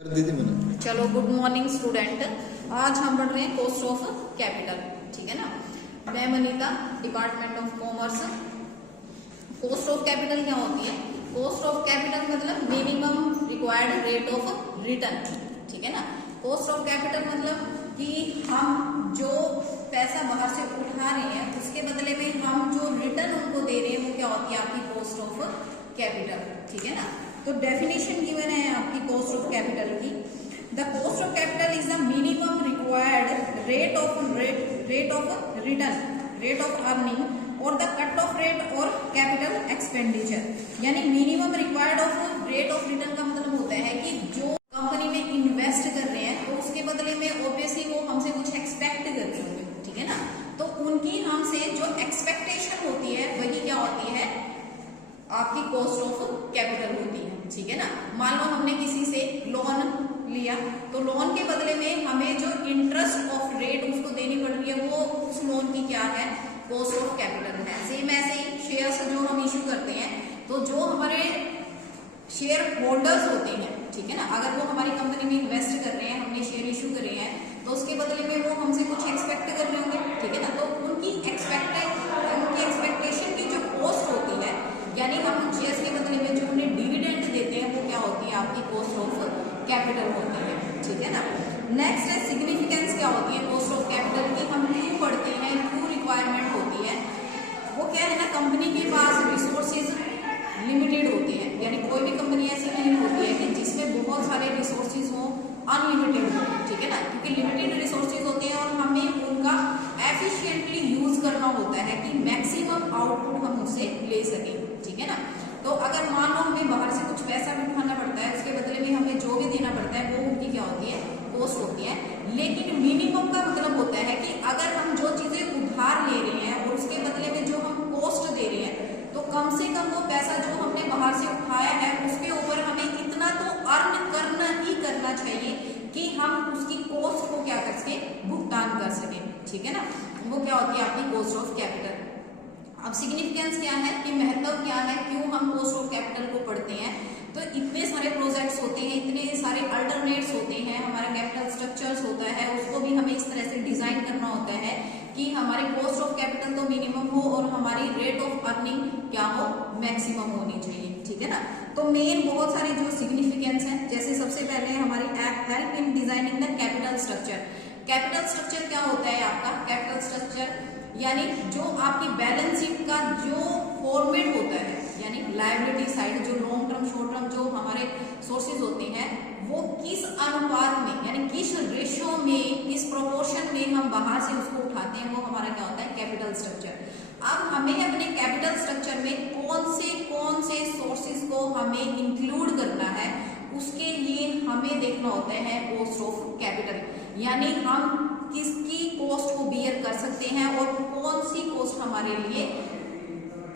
दीदी मैंने चलो गुड मॉर्निंग स्टूडेंट। आज हम पढ़ रहे हैं कॉस्ट ऑफ कैपिटल, ठीक है ना। मैं Manita, department of commerce. Cost of capital क्या होती है? कॉस्ट ऑफ कैपिटल मतलब minimum required rate of return, ठीक है ना। कॉस्ट ऑफ कैपिटल मतलब कि हम जो पैसा बाहर से उठा रहे हैं उसके बदले में हम जो रिटर्न उनको दे रहे हैं वो क्या होती है? आपकी कॉस्ट ऑफ कैपिटल, ठीक है ना। तो डेफिनेशन गिवन है आपकी कॉस्ट ऑफ कैपिटल की। The cost of capital is the minimum required rate of return, rate of earning और द कट ऑफ रेट और कैपिटल एक्सपेंडिचर। यानी minimum required of rate of return का मतलब होता है कि जो कंपनी में इन्वेस्ट कर रहे हैं तो उसके बदले में ऑब्वियसली वो हमसे कुछ एक्सपेक्ट कर रहे होंगे, ठीक है ना। तो उनकी हमसे जो एक्सपेक्टेशन होती है वही क्या होती है? आपकी कॉस्ट ऑफ कैपिटल होती है, ठीक है ना। मान लो हमने किसी से लोन लिया तो लोन के बदले में हमें जो इंटरेस्ट ऑफ रेट उसको देनी पड़ रही है वो उस लोन की क्या है? कॉस्ट ऑफ कैपिटल है। सेम ऐसे ही शेयर्स जो हम इश्यू करते हैं तो जो हमारे शेयर होल्डर्स होते हैं, ठीक है ना, अगर वो हमारी कंपनी में इन्वेस्ट कर रहे हैं, हमने शेयर इश्यू करे हैं तो उसके बदले में वो हमसे कुछ एक्सपेक्ट कर रहे होंगे, ठीक है ना। तो उनकी एक्सपेक्टेशन की जो कॉस्ट होती है, यानी हम शेयर्स के बदले में जो उन्हें डिविडेंड देते हैं वो क्या होती है? आपकी कॉस्ट ऑफ कैपिटल होती है, ठीक है ना। नेक्स्ट है सिग्निफिकेंस क्या होती है कॉस्ट ऑफ कैपिटल की? हम क्यों पढ़ते हैं, क्यों रिक्वायरमेंट होती है? वो क्या है ना, कंपनी के पास रिसोर्सेज लिमिटेड होते हैं, यानी कोई भी कंपनी ऐसी नहीं होती है कि जिसमें बहुत सारे रिसोर्सेज हो, अनलिमिटेड हो, ठीक है ना। क्योंकि लिमिटेड रिसोर्सेज होते हैं और हमें उनका एफिशिएंटली यूज करना होता है कि मैक्सिमम आउटपुट हम उससे ले सकें, ठीक है ना। तो अगर मान लो हमें बाहर से कुछ पैसा भी उठाना पड़ता है, उसके बदले में हमें जो भी देना पड़ता है वो उनकी क्या होती है? कॉस्ट होती है। लेकिन मिनिमम का मतलब होता है कि अगर हम जो चीजें उधार ले रहे हैं और उसके बदले में जो हम कॉस्ट दे रहे हैं तो कम से कम वो पैसा जो हमने बाहर से उठाया है उसके ऊपर हमें इतना तो अर्न करना ही करना चाहिए कि हम उसकी कॉस्ट को क्या कर सके? भुगतान कर सके, ठीक है ना। वो क्या होती है? आपकी कॉस्ट ऑफ कैपिटल। अब सिग्निफिकेंस क्या है कि महत्व क्या है, क्यों हम कॉस्ट ऑफ कैपिटल को पढ़ते हैं? तो इतने सारे प्रोजेक्ट्स होते हैं, इतने सारे अल्टरनेट्स होते हैं, हमारा कैपिटल स्ट्रक्चर्स होता है, उसको भी हमें इस तरह से डिजाइन करना होता है कि हमारी कॉस्ट ऑफ कैपिटल तो मिनिमम हो और हमारी रेट ऑफ अर्निंग क्या हो? मैक्सिमम होनी चाहिए, ठीक है ना। तो मेन बहुत सारी जो सिग्निफिकेंस है, जैसे सबसे पहले हमारी help in designing the capital structure. Capital structure क्या होता है आपका? कैपिटल स्ट्रक्चर यानी जो आपकी बैलेंस शीट का जो फॉर्मेट होता है, यानी लायबिलिटी साइड, जो लॉन्ग टर्म शॉर्ट टर्म जो हमारे सोर्सेज होते हैं वो किस अनुपात में, यानी किस रेशियो में, किस प्रोपोर्शन में हम बाहर से उसको उठाते हैं, वो हमारा क्या होता है? Capital structure. अब हमें अपने कैपिटल स्ट्रक्चर में कौन से सोर्सेज को हमें इंक्लूड करना है, उसके लिए हमें देखना होता है कॉस्ट ऑफ कैपिटल। यानी हम किसकी कॉस्ट को बियर कर सकते हैं और कौन सी कॉस्ट हमारे लिए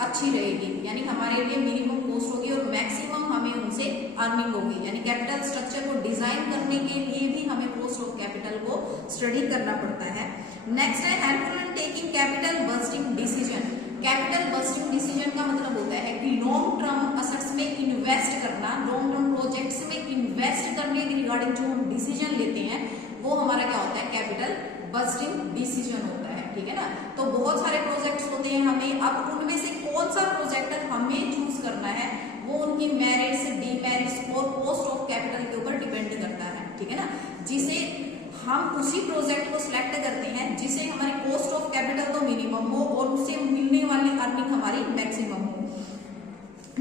अच्छी रहेगी, यानी हमारे लिए मिनिमम कॉस्ट होगी और मैक्सिमम हमें उनसे अर्निंग होगी। यानी कैपिटल स्ट्रक्चर को डिजाइन करने के लिए भी हमें कॉस्ट ऑफ कैपिटल को स्टडी करना पड़ता है। नेक्स्ट है helpful in taking capital budgeting decision. Capital budgeting decision का मतलब होता है कि लॉन्ग टर्म असेट्स में इन्वेस्ट करना, लॉन्ग टर्म प्रोजेक्ट्स में इन्वेस्ट करने के रिगार्डिंग जो हम डिसीजन लेते हैं वो हमारा क्या होता है? कैपिटल बस्टिंग डिसीजन होता है, ठीक है ना। तो बहुत सारे प्रोजेक्ट्स होते हैं, हमें अब उनमें से कौन सा प्रोजेक्ट हमें चूज करना है वो उनकी मेरिट्स, डीमेरिट्स और कॉस्ट ऑफ कैपिटल के ऊपर डिपेंड करता है, ठीक है ना। जिसे हम उसी प्रोजेक्ट को सिलेक्ट करते हैं जिसे हमारी कॉस्ट ऑफ कैपिटल तो मिनिमम हो और उससे मिलने वाली अर्निंग हमारी मैक्सिमम हो।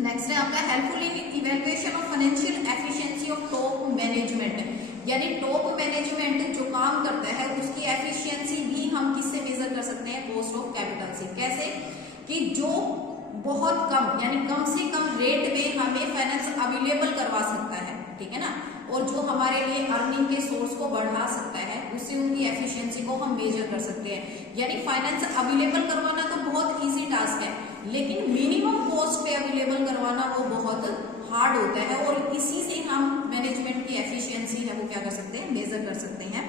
नेक्स्ट है आपका helpful in evaluation of financial efficiency of top management. यानी टॉप मैनेजमेंट जो काम करता है उसकी एफिशिएंसी भी हम किससे मेजर कर सकते हैं? कॉस्ट ऑफ कैपिटल से। कैसे? कि जो बहुत कम, यानी कम से कम रेट में हमें फाइनेंस अवेलेबल करवा सकता है, ठीक है ना, और जो हमारे लिए अर्निंग के सोर्स को बढ़ा सकता है, उससे उनकी एफिशिएंसी को हम मेजर कर सकते हैं। यानी फाइनेंस अवेलेबल करवाना तो बहुत इजी टास्क है, लेकिन मिनिमम कॉस्ट पे अवेलेबल करवाना वो बहुत हार्ड होता है और इसी से हम मैनेजमेंट की एफिशिएंसी है वो क्या कर सकते हैं? मेजर कर सकते हैं।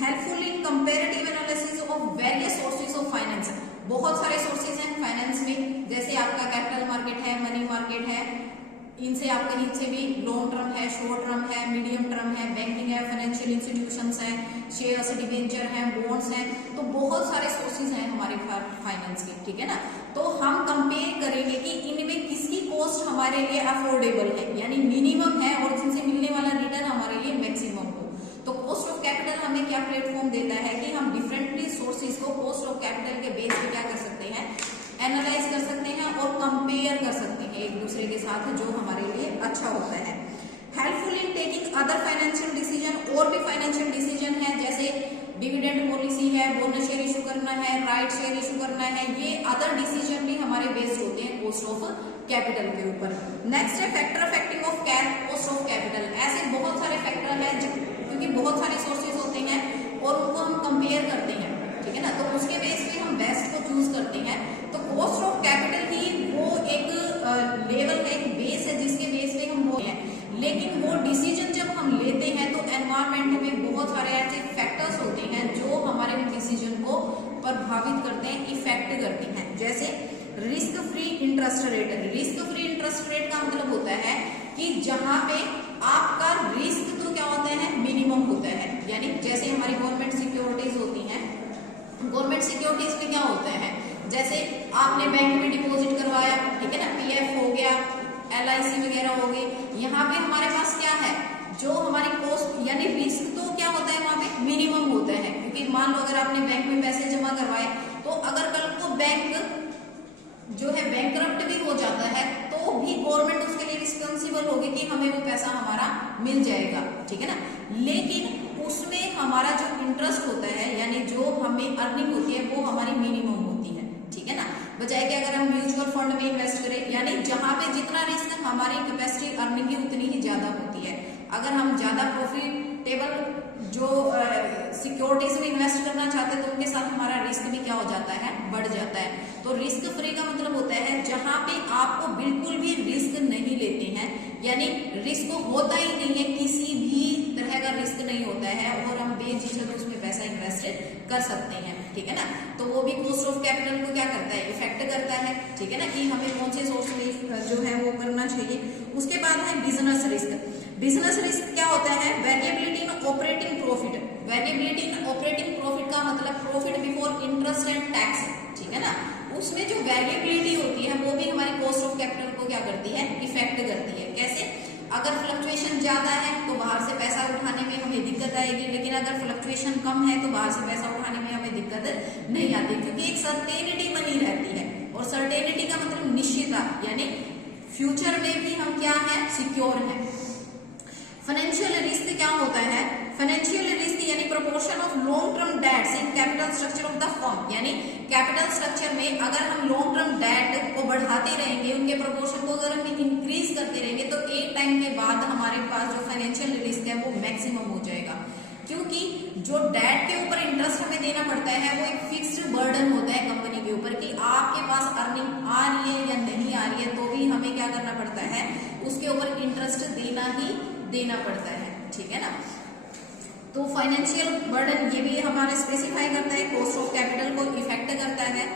Helpful in comparative analysis of various sources of finance. बहुत सारे सोर्सेज हैं फाइनेंस में, जैसे आपका कैपिटल मार्केट है, मनी मार्केट है, इनसे आप कहीं से भी लॉन्ग टर्म है, शॉर्ट टर्म है, मीडियम टर्म है, बैंकिंग है, फाइनेंशियल इंस्टीट्यूशंस हैं, शेयर्स, डिबेंचर हैं, बॉन्ड्स हैं, तो बहुत सारे सोर्सेज हैं हमारे फाइनेंस के, ठीक है ना। तो हम कंपेयर करेंगे कि इनमें किसकी कॉस्ट हमारे लिए अफोर्डेबल है, यानी मिनिमम है, और जिनसे मिलने वाला रिटर्न हमारे लिए मैक्सिमम हो। तो कॉस्ट ऑफ कैपिटल हमें क्या प्लेटफॉर्म देता है कि हम डिफरेंटली सोर्सेज को कॉस्ट ऑफ कैपिटल के बेस पे क्या कर सकते हैं, एनालाइज कर सकते हैं और कंपेयर कर सकते हैं एक दूसरे के साथ, जो हमारे लिए अच्छा होता है। Helpful in taking other financial decision, और भी फाइनेंशियल डिसीजन है, जैसे डिविडेंड पॉलिसी है, बोनस शेयर इशू करना है, राइट शेयर इशू करना है, ये अदर डिसीजन भी हमारे बेस्ड होते हैं कॉस्ट ऑफ कैपिटल के ऊपर। नेक्स्ट है factor affecting of cost of capital. ऐसे बहुत सारे फैक्टर हैं, क्योंकि बहुत सारे सोर्सेज होते हैं और उनको हम कंपेयर करते हैं, ठीक है ना, तो उसके बेस पे हम बेस्ट को चूज करते हैं। तो कॉस्ट ऑफ कैपिटल ही वो एक लेवल है, एक बेस है, जिसके बेस पे हम वो हैं, लेकिन वो डिसीजन जब हम लेते हैं तो एनवायरमेंट में बहुत सारे ऐसे फैक्टर्स होते हैं जो हमारे डिसीजन को प्रभावित करते हैं, इफेक्ट करते हैं। जैसे risk free interest rate. Risk free interest rate का मतलब होता है कि जहां पे आपका रिस्क तो क्या होता है, मिनिमम होता है, यानी जैसे हमारी गवर्नमेंट सिक्योरिटीज होती हैं, गवर्नमेंट सिक्योरिटीज में क्या होता है, जैसे आपने बैंक में डिपॉजिट करवाया, ठीक है ना, पीएफ हो गया, एलआईसी वगैरह हो गई, यहाँ पे हमारे पास क्या है, जो हमारी कॉस्ट यानी रिस्क तो क्या होता है वहां पे मिनिमम होता है, क्योंकि मान लो अगर आपने बैंक में पैसे जमा करवाए तो अगर कल को बैंक जो है बैंकरप्ट भी हो जाता है तो भी गवर्नमेंट उसके लिए रिस्पॉन्सिबल होगी कि हमें वो पैसा हमारा मिल जाएगा, ठीक है ना। लेकिन उसमें हमारा जो इंटरेस्ट होता है, यानी जो हमें अर्निंग होती है, वो हमारी मिनिमम होती है, ठीक है ना। बजाय कि अगर हम म्यूचुअल फंड में इन्वेस्ट करें, यानी जहां पे जितना रिस्क हमारी कैपेसिटी अर्निंग की उतनी ही ज्यादा होती है। अगर हम ज्यादा प्रॉफिटेबल जो सिक्योरिटीज में इन्वेस्ट करना चाहते हैं तो उनके साथ हमारा रिस्क भी क्या हो जाता है, बढ़ जाता है। तो रिस्क फ्री का मतलब होता है जहां पे आपको बिल्कुल भी रिस्क नहीं लेते हैं, यानी रिस्क होता ही नहीं है, किसी भी तरह का रिस्क नहीं होता है और हम बेझिझक उसमें पैसा इन्वेस्ट कर सकते हैं, ठीक है ना। तो वो भी कॉस्ट ऑफ कैपिटल को क्या करता है, इफेक्ट करता है, ठीक है ना, कि हमें कौन से सोर्स में जो है वो करना चाहिए। उसके बाद है बिजनेस रिस्क। बिजनेस रिस्क क्या होता है, वेरिएबिलिटी इन ऑपरेटिंग प्रॉफिट। वेरिएबिलिटी इन ऑपरेटिंग प्रॉफिट का मतलब profit before interest and tax, ठीक है ना। उसमें जो वेरिएबिलिटी होती है वो भी हमारी कॉस्ट ऑफ कैपिटल को क्या करती है, इफेक्ट करती है। कैसे, अगर फ्लक्चुएशन ज्यादा है तो बाहर से पैसा उठाने में हमें दिक्कत आएगी, लेकिन अगर फ्लक्चुएशन कम है तो बाहर से पैसा उठाने में हमें दिक्कत नहीं आती, क्योंकि एक सर्टेनिटी बनी रहती है। और सर्टेनिटी का मतलब निश्चितता, यानी फ्यूचर में भी हम क्या है, सिक्योर है। फाइनेंशियल रिस्क क्या होता है, फाइनेंशियल रिस्क यानी proportion of long term debts in capital structure of the firm. यानी कैपिटल स्ट्रक्चर में अगर हम लॉन्ग टर्म डेट को बढ़ाते रहेंगे, उनके प्रोपोर्शन को अगर हम इंक्रीज करते रहेंगे तो एक टाइम के बाद हमारे पास जो फाइनेंशियल रिस्क है वो मैक्सिमम हो जाएगा, क्योंकि जो डेट के ऊपर इंटरेस्ट हमें देना पड़ता है वो एक फिक्स्ड बर्डन होता है कंपनी के ऊपर, कि आपके पास अर्निंग आ रही है या नहीं आ रही है तो भी हमें क्या करना पड़ता है, उसके ऊपर इंटरेस्ट देना पड़ता है, ठीक है ना। तो फाइनेंशियल बर्डन ये भी हमारे स्पेसिफाई करता है, कॉस्ट ऑफ कैपिटल को इफेक्ट करता है।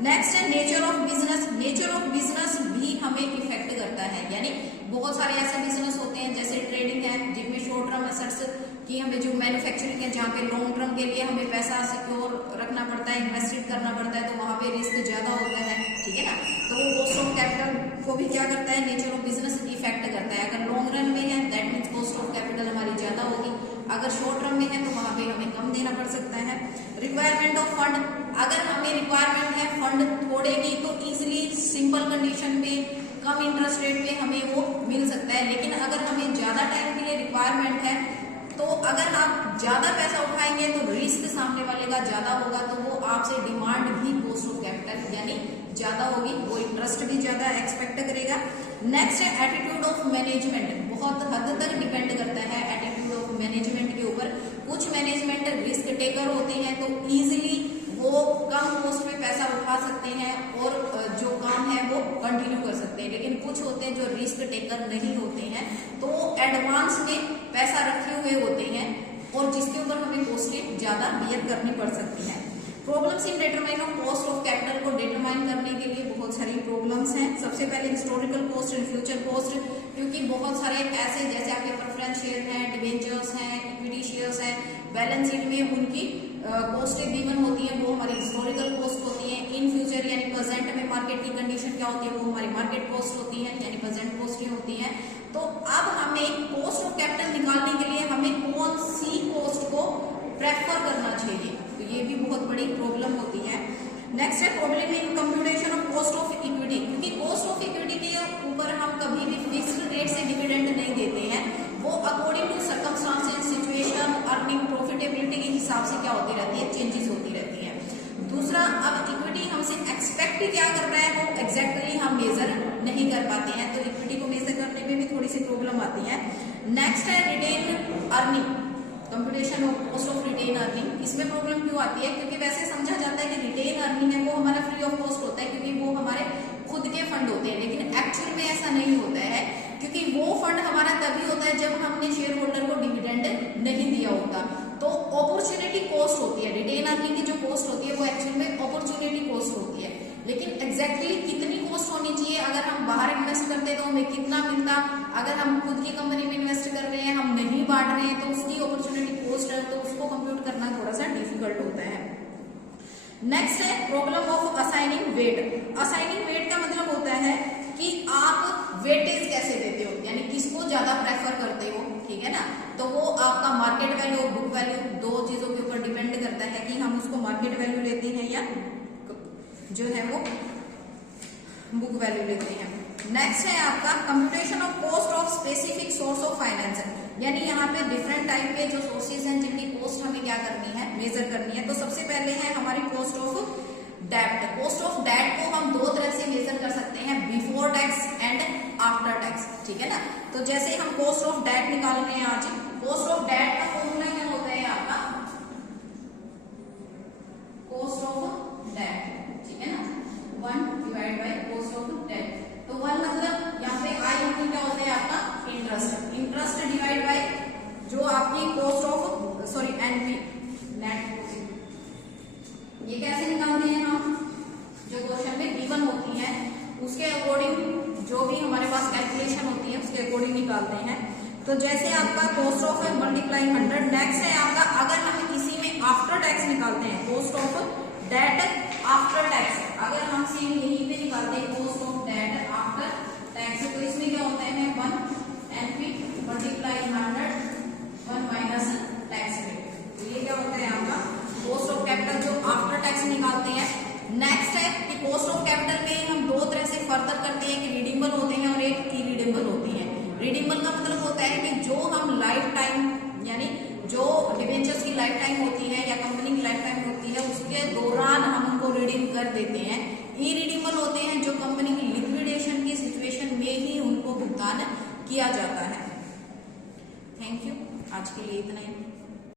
नेक्स्ट है nature of business. Nature of business भी हमें इफेक्ट करता है, यानी बहुत सारे ऐसे बिजनेस होते हैं जैसे ट्रेडिंग है, जिनमें शॉर्ट टर्म एसेट्स की हमें जो मैन्युफैक्चरिंग है, जहाँ पे लॉन्ग टर्म के लिए हमें पैसा सिक्योर रखना पड़ता है, इन्वेस्टेड करना पड़ता है, तो वहां पे रिस्क ज्यादा होता है, ठीक है ना। तो वो कॉस्ट ऑफ कैपिटल को भी क्या करता है, नेचर ऑफ बिजनेस इफेक्ट करता है। अगर लॉन्ग रन में है that means cost of capital हमारी ज्यादा होगी, अगर शॉर्ट टर्म में है तो वहां पे हमें कम देना पड़ सकता है। रिक्वायरमेंट ऑफ फंड, अगर हमें रिक्वायरमेंट है फंड थोड़े की तो इजिली सिंपल कंडीशन में कम इंटरेस्ट रेट पे हमें वो मिल सकता है, लेकिन अगर हमें ज्यादा टाइम के लिए रिक्वायरमेंट है तो अगर आप ज्यादा पैसा उठाएंगे तो रिस्क सामने वाले का ज्यादा होगा, तो वो आपसे डिमांड भी कॉस्ट ऑफ कैपिटल यानी ज्यादा होगी, वो इंटरेस्ट भी ज्यादा एक्सपेक्ट करेगा। नेक्स्ट है एटीट्यूड ऑफ मैनेजमेंट, बहुत हद तक डिपेंड करता है एटीट्यूड ऑफ मैनेजमेंट के ऊपर। कुछ मैनेजमेंट रिस्क टेकर होते हैं तो इजिली वो कम कॉस्ट में पैसा उठा सकते हैं और जो काम है वो कंटिन्यू कर सकते हैं, लेकिन कुछ होते हैं जो रिस्क टेकर नहीं होते हैं तो एडवांस में पैसा रखे हुए होते हैं और जिसके ऊपर हमें कॉस्टें ज्यादा बियर करनी पड़ सकती है। Problems in determine of cost of capital को डिटरमाइन डिटरमाइन करने के लिए बहुत सारी प्रॉब्लम्स हैं। सबसे पहले historical cost and future cost, क्योंकि बहुत सारे ऐसे जैसे आपके प्रेफरेंस शेयर हैं, डिवेंचर्स हैं, इक्विटी शेयर्स हैं, बैलेंस शीट में उनकी कॉस्टें गिवन होती हैं, वो हमारी हिस्टोरिकल कॉस्ट होती है। इन फ्यूचर यानी प्रेजेंट में मार्केट की कंडीशन क्या होती है, वो हमारी मार्केट कॉस्ट होती है यानी प्रेजेंट कॉस्ट होती है। तो अब हमें कॉस्ट ऑफ कैपिटल निकालने के लिए हमें कौन सी कॉस्ट को प्रेफर करना चाहिए, तो ये भी बहुत बड़ी प्रॉब्लम होती है। नेक्स्ट है problem in computation of cost of equity, क्योंकि कॉस्ट ऑफ इक्विटी के ऊपर हम कभी भी फिक्स्ड रेट से डिविडेंड नहीं देते हैं, वो according to circumstances, situation, earning, profitability के हिसाब से क्या होती रहती है, चेंजेस होती रहती है। दूसरा, अब इक्विटी हमसे एक्सपेक्ट क्या कर रहा है वो एग्जैक्टली हम मेजर नहीं कर पाते हैं, तो इक्विटी को मेजर करने में भी थोड़ी सी प्रॉब्लम आती है। नेक्स्ट है retained earning, computation of cost of retained earning. इसमें प्रॉब्लम क्यों आती है, क्योंकि वैसे समझा जाता है कि रिटेन अर्निंग है वो हमारा फ्री ऑफ कॉस्ट होता है, क्योंकि वो हमारे खुद के फंड होते हैं, लेकिन एक्चुअल में ऐसा नहीं होता है, क्योंकि वो फंड हमारा तभी होता है जब हमने शेयर होल्डर को डिविडेंड नहीं दिया होता। तो अपॉर्चुनिटी कॉस्ट होती है, रिटेन अर्निंग की जो कॉस्ट होती है वो एक्चुअल में अपॉर्चुनिटी कॉस्ट होती है, लेकिन एग्जैक्टली कितनी कॉस्ट होनी चाहिए, अगर हम बाहर इन्वेस्ट करते तो हमें कितना मिलता, अगर हम खुद की कंपनी में इन्वेस्ट कर रहे हैं, हम नहीं बांट रहे हैं, तो उसकी अपॉर्चुनिटी कॉस्ट है, तो उसको कंप्यूट करना थोड़ा सा डिफिकल्ट होता है। नेक्स्ट है problem of assigning weight. Assigning weight का मतलब होता है कि आप वेटेज कैसे देते हो, यानी किसको ज्यादा प्रेफर करते हो, ठीक है ना। तो वो आपका मार्केट वैल्यू और बुक वैल्यू, दो चीजों के ऊपर डिपेंड करता है कि हम उसको मार्केट वैल्यू लेते हैं या जो है वो बुक वैल्यू लेते हैं। नेक्स्ट है आपका computation of cost of specific source of finance, यानी यहाँ पे डिफरेंट टाइप के जो सोर्सेज हैं जिनकी कॉस्ट हमें क्या करनी है, मेजर करनी है। तो सबसे पहले है हमारी cost of debt. Cost of debt को हम दो तरह से मेजर कर सकते हैं, before tax and after tax, ठीक है ना। तो जैसे हम कॉस्ट ऑफ डेट निकाल रहे हैं आज, कॉस्ट ऑफ डेट का फॉर्मूला क्या होता है आपका, कॉस्ट ऑफ डेट, ठीक है ना, 1 divide by cost of debt. तो 1 मतलब यहाँ पे आई यूनिट क्या होता है आपका, इंटरेस्ट, इंटरेस्ट डिवाइड बाय जो आपकी cost of sorry NP net. ये कैसे निकालते हैं हम, जो क्वेश्चन में गिवन होती है उसके अकॉर्डिंग, जो भी हमारे पास कैलकुलेशन होती है उसके अकॉर्डिंग निकालते हैं। तो जैसे आपका कॉस्ट ऑफ है मल्टीप्लाई 100। नेक्स्ट है आपका, अगर हम इसी में आफ्टर टैक्स निकालते हैं, cost of debt after tax, अगर हम सेम यहीं पे निकालते हैं cost of debt after tax, तो इसमें क्या होता है 1 NP multiply 100 1 minus tax rate. तो ये क्या होता है आपका कॉस्ट ऑफ कैपिटल जो आफ्टर टैक्स निकालते हैं। नेक्स्ट है कि कॉस्ट ऑफ कैपिटल में हम दो तरह से फर्दर करते हैं, कि रिडीमेबल होते हैं और एक इरिडीमेबल होती है। रिडीमेबल का मतलब होता है कि जो हम लाइफ टाइम, यानी जो डिबेंचर्स की लाइफ टाइम होती है या कंपनी की लाइफ टाइम होती है उसके दौरान हम उनको रिडीम कर देते हैं। इरिडीमेबल होते हैं जो कंपनी की लिक्विडेशन की सिचुएशन में ही उनको भुगतान किया जाता है। थैंक यू, आज के लिए इतना ही।